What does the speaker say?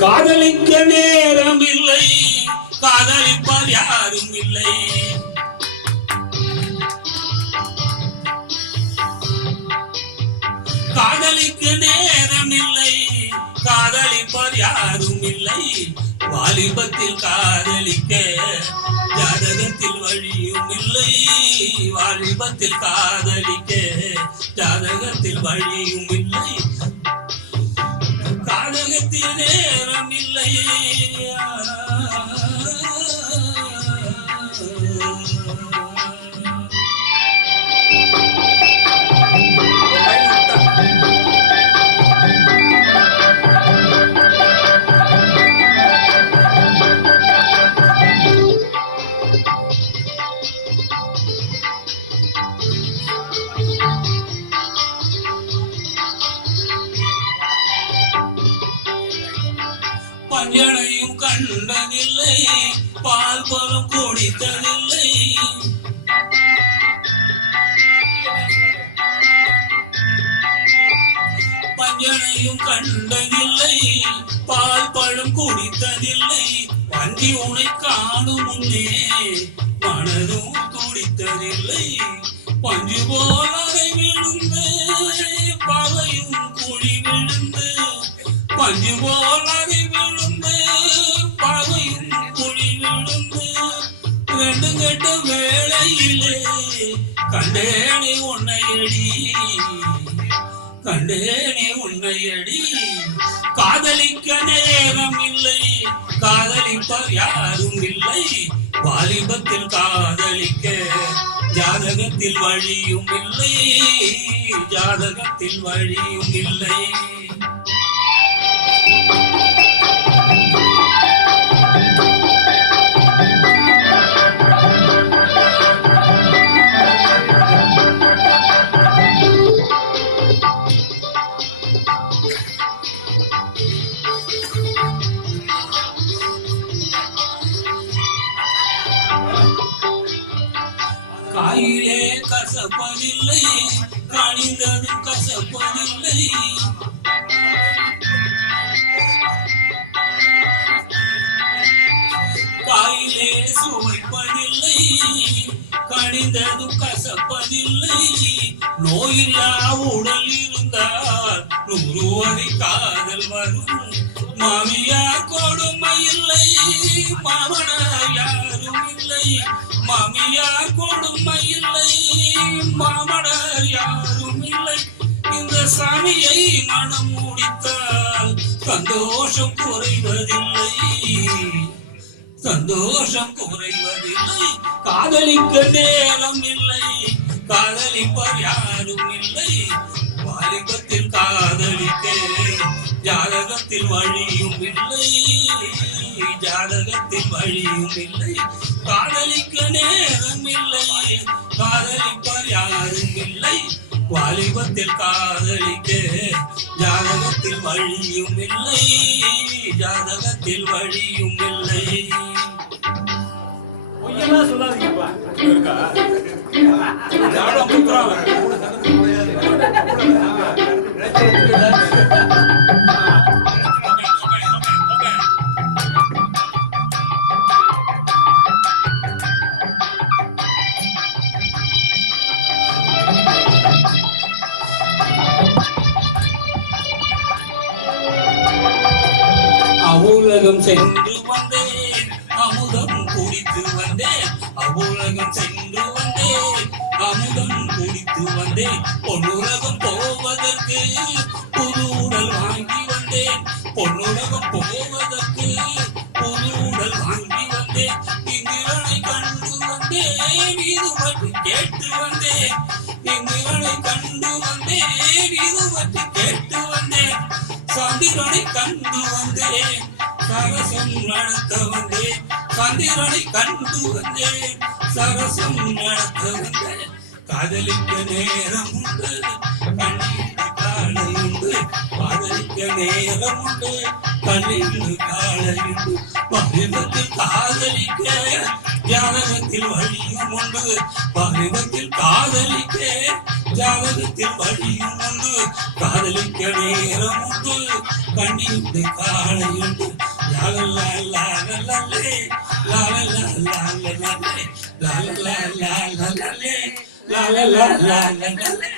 காதலிக்க நேரம் இல்லை, காதலிப்பார் யாரும் இல்லை. காதலிக்க நேரம் இல்லை, காதலிப்பார் யாரும் இல்லை. வாலிபத்தில் காதலிக்க ஜாதகத்தில் வழியும் இல்லை. வாலிபத்தில் காதலிக்க ஜாதகத்தில் வழியும் இல்லை. காதகத்தில் நேரம் இல்லை. பஞ்சனையும் கண்டதில்லை, பால் பலம் குடித்ததில்லை. பஞ்சனையும் கண்டதில்லை, பால் பழம் குடித்ததில்லை. வஞ்சி உனை காணும் முன்னே மனதும் துடித்ததில்லை. பஞ்சு போல அறை விழுந்து பகையும் குழி விழுந்து, பஞ்சு போல அறை விழுந்து பகையும் குழி விழுந்து, ரெண்டு கெட்ட வேளையிலே கண்டேனே உன்னையடி, கண்டேனே உன்னையடி. காதலிக்க நேரம் இல்லை, காதலிப்பார் யாரும் இல்லை. வாலிபத்தில் காதலிக்க ஜாதகத்தில் வழியும் இல்லை, ஜாதகத்தில் வழியும் இல்லை. காயிலே கசப்பதில்லை, கனிந்ததும் கசப்பதில்லை. காயிலே சுவைப்பதில்லை, கனிந்ததும் கசப்பதில்லை. நோயில்லா உடல் இருந்தால் 100 வரை காதல் வரும். மாமியார் கொடுமை இல்லை, மாமனார் யாரும் இல்லை. மாமியார் கொடுமை இல்லை, மாமனார் யாரும் இல்லை. இந்த சாமியை மனம் முடித்தால் சந்தோஷம் குறைவதில்லை, சந்தோஷம் குறைவதில்லை. காதலிக்க நேரம் இல்லை, காதலிப்பார் யாரும் இல்லை. வாலிபத்தில் காதலிக்க ஜாதகத்தில் வழியும் இல்லை, ஜாதகத்தில் வழியும் இல்லை. காதலிக்க நேரம் இல்லை, காதலிப்பார் யாரும் இல்லை. வாலிபத்தில் காதலிக்க ஜாதகத்தில் வழியும் இல்லை, ஜாதகத்தில் வழியும் இல்லை. சொல்லாதீங்கப்பா. அவுலகம் சென்று வந்தேன், அமுதம் குடித்து வந்தேன். அவுலகம் சென்று வந்தேன், அமுதம் குடித்து வந்தேன். பொன்னுலகம் போவதற்கு புது உடல் வாங்கி வந்தேன். பொன்னுலகம் போவதற்கு புது உடல் வாங்கி வந்தேன். இந்திரனை கண்டு வந்தேன், இது பற்றி கேட்டு வந்தேன். இந்திரனை கண்டு வந்தேன், இது பற்றி கேட்டு வந்தேன். சந்திரனை கண்டு வந்தேன், சரசம் நடத்த வந்தேன். சந்திரனை கண்டு வந்தேன், சரசம் நடத்த வந்தேன். காதலிக்க நேரம் உண்டு, கண்ணீர் காலை உண்டு. காதலிக்க நேரம் உண்டு, கண்ணீர் காலை உண்டு. வாலிபத்தில் காதலிக்க ஜாதகத்தில் வழியும் உண்டு பாரதத்தில் காதலிக்க ஜாதகத்தில் வழியும் உண்டு காதலிக்க நேரம் உண்டு கண்ணியுண்டு காளையுண்டு லாலல்லா லாலல்லே லாலல்லா லாலல்லே லாலல்லா லாலல்லே லாலல்லா லாலல்லே